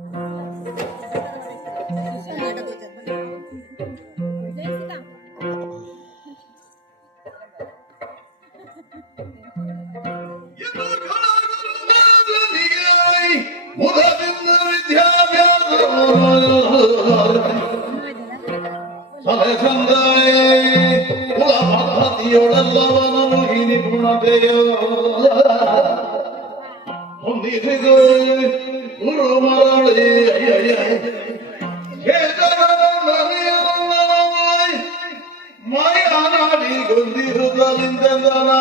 Mm-hmm. ಇಂದೆಂದನಾ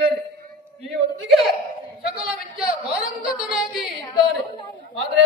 ಹೇಳಿದ್ದೇನೆ ಈ ಹೊತ್ತಿಗೆ ಸಕಲ ವಿದ್ಯಾ ಪಾರಂಗತನಾಗಿ ಇದ್ದಾನೆ. ಆದ್ರೆ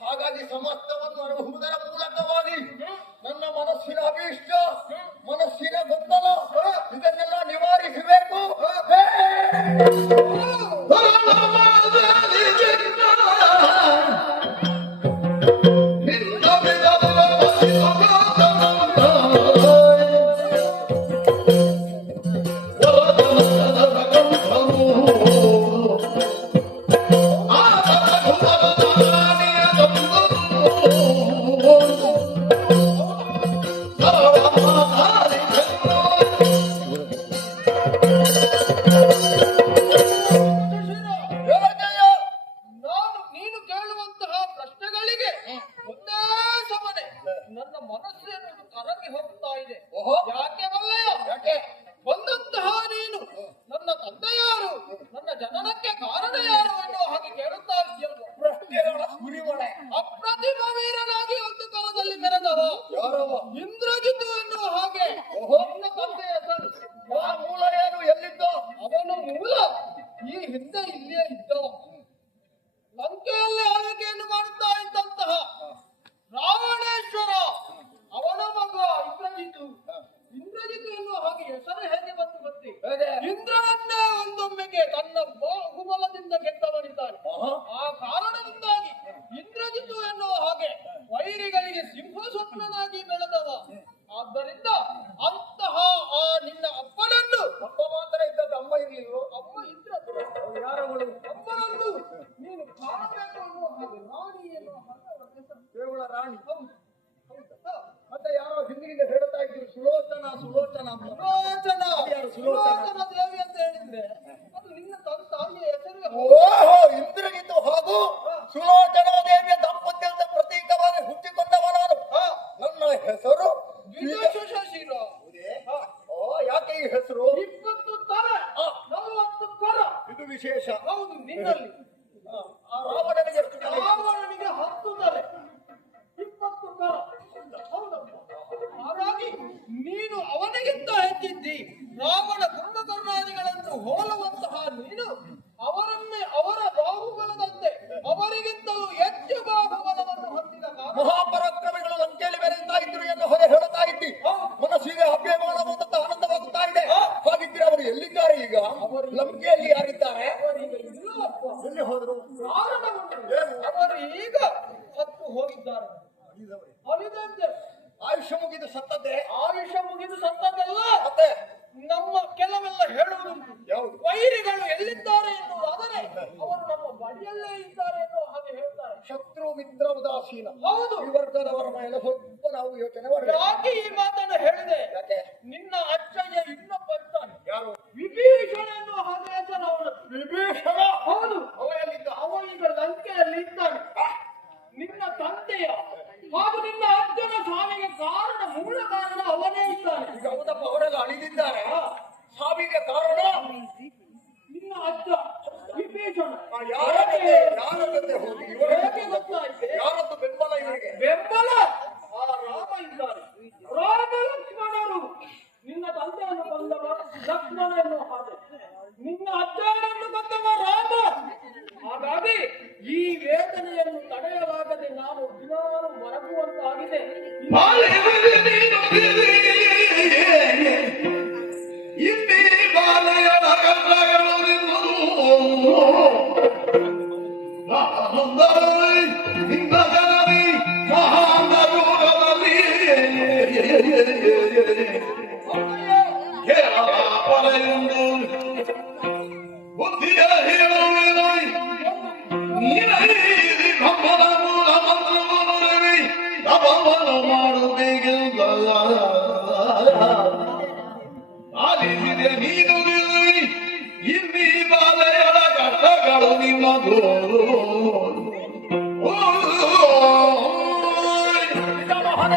ಹಾಗಾಗಿ ಸಮಸ್ತವನ್ನು ಅನುಭವುದರ ಮೂಲಕವಾಗಿ ಮಾಡಬೇಕು ಅನ್ನೋ ಹಾಗೆ ರಾಣಿ ಎನ್ನುವ ದೇಗುಳ ರಾಣಿ ಹೌದು ಮತ್ತೆ ಯಾರೋ ಹಿಂದಿನಿಂದ ಹೇಳ್ತಾ ಇದ್ದೀವಿ ಸುಲೋಚನ ಸುಲೋಚನ ಸುಲೋಚನ. ಸುಲೋಚನ? ದೇವಿ ಅಂತ ಹೇಳಿದ್ರೆ ಅದು ನಿನ್ನ ತಂದೆ ತಾಯಿಯ ಹೆಸರು ಓಹೋ ಇಂದ್ರಗಿತ್ತು ಹಾಗೂ ಸುಲೋಚನ ಆಯುಷ್ಯ ಮುಗಿದು ಸತ್ತದಲ್ಲ ನಮ್ಮ ಕೆಲವೆಲ್ಲ ಹೇಳುವುದು ವೈರಿಗಳು ಎಲ್ಲಿದ್ದಾರೆ ಎನ್ನುವುದಾದರೆ ಅವರು ನಮ್ಮ ಬಡಿಯಲ್ಲೇ ಇದ್ದಾರೆ ಎನ್ನುವ ಹಾಗೆ ಹೇಳ್ತಾರೆ. ಶತ್ರು ಮಿತ್ರ ಉದಾಸೀನ. ಹೌದು. ವಿವರ್ಗದವರ ಮೇಲೆ ಸ್ವಲ್ಪ ನಾವು ಯೋಚನೆ ಯಾಕೆ ಈ ಮಾತನ್ನು ಹೇಳಿದೆ. ನಿನ್ನ ಅಜ್ಜಯ್ಯ ಅವನೇ ಇದ್ದಾನೆ. ಯೌದಪ್ಪ ಅವರೆಲ್ಲ ಅಳಿದಿದ್ದಾರೆ ಸಾವಿಗೆ ಕಾರಣ Yeah, what are? What the hell? 你知道吗，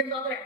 ಅಂತಂದ್ರೆ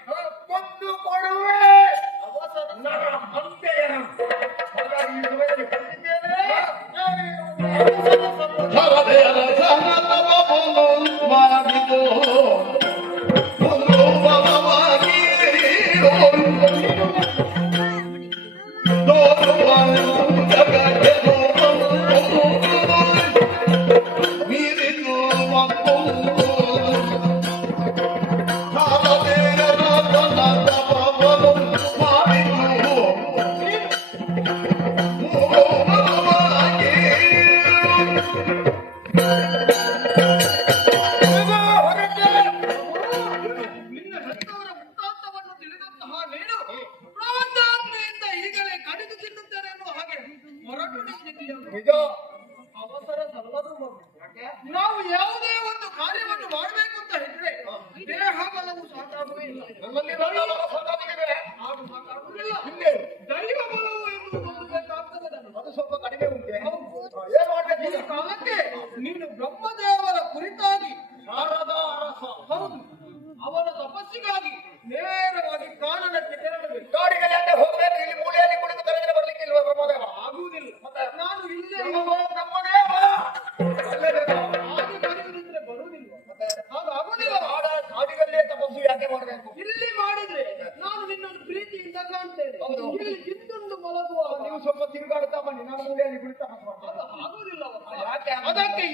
ಅದಕ್ಕೆ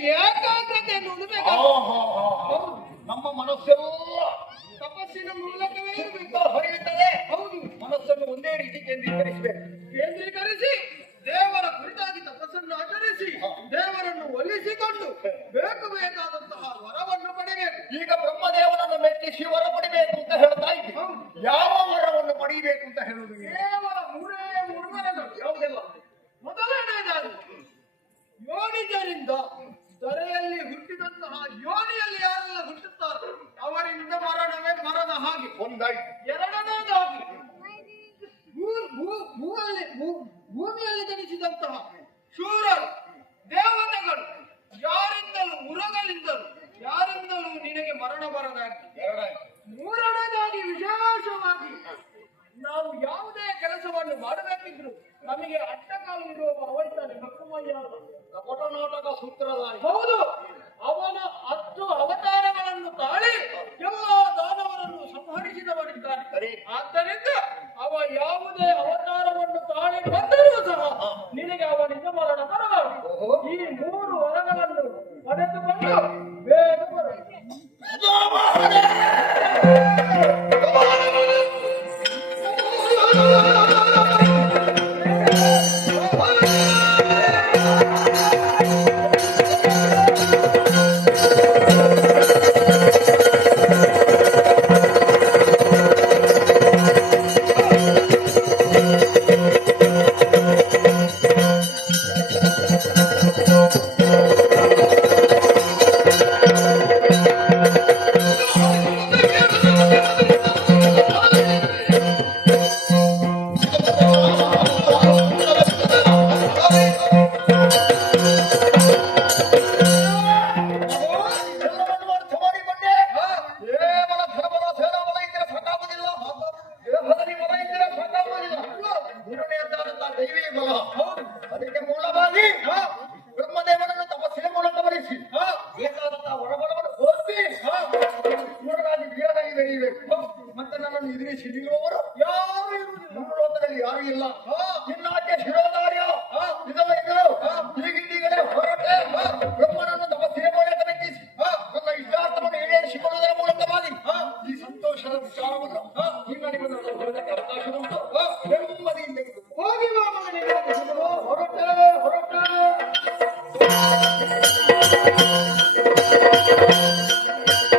ಹಾ. ನಮ್ಮ ಮನಸ್ಸೆಲ್ಲ ತಪಸ್ಸಿನ ಮೂಲಕವೇ ಇಂಥ ಹೌದು. ಮನಸ್ಸನ್ನು ಒಂದೇ ರೀತಿ ಕೇಂದ್ರೀಕರಿಸಬೇಕು. ಕೇಂದ್ರೀಕರಿಸಿ ದೇವರ ಕುರಿತಾಗಿ ತಪಸ್ಸನ್ನು ಆಚರಿಸಿ ದೇವರನ್ನು ಒಲಿಸಿಕೊಂಡು ಬೇಕು ಬೇಕಾದಂತಹ ವರವನ್ನು ಪಡೆಯಬೇಕು. ಈಗ ಬ್ರಹ್ಮದೇವನನ್ನು ಮೆಚ್ಚಿಸಿ ವರ ಪಡಿಬೇಕು ಅಂತ ಹೇಳ್ತಾ ಇದ್ದೆ. ಯಾವ ವರವನ್ನು ಪಡಿಬೇಕು ಅಂತ ಹೇಳುದು ದೇವರ ಕೇವಲ ಮೂರೇ ಮೂರು ವರಗಳು ಯಾವುದೆಲ್ಲ? ಮೊದಲನೇದಾಗಿ ಯೋನಿಜರಿಂದ ಒಂದಾಯ್ತು ಎರಡನೇದಾಗಿ ಭೂಮಿಯಲ್ಲಿ ಜನಿಸಿದಂತಹ ಶೂರರು, ದೇವತೆಗಳು, ಯಾರಿಂದಲೂ, ಮುರಗಳಿಂದಲೂ, ಯಾರಿಂದಲೂ ನಿನಗೆ ಮರಣ ಬರದಾಗಿ ಮೂರನೇದಾಗಿ, ವಿಶೇಷವಾಗಿ, ನಾವು ಯಾವುದೇ ಕೆಲಸವನ್ನು ಮಾಡಬೇಕಿದ್ರು ನಮಗೆ ಅಡ್ಡಕಾಲು ಇರುವ ಅವೈತಾನೆ ಕಪ್ಪುಮಯ್ಯ ಅಂತ. ಕಪಟ ನಾಟಕ ಸೂತ್ರಧಾರಿ ಹೌದು ಅವನ ಹತ್ತು ಅವತಾರಗಳನ್ನು ತಾಳಿ ಎಲ್ಲ ದಾನವರನ್ನು ಸಂಹರಿಸಿದವನಿದ್ದಾನೆ ಸರಿ. ಆದ್ದರಿಂದ ಅವ ಯಾವುದೇ ಅವತಾರವನ್ನು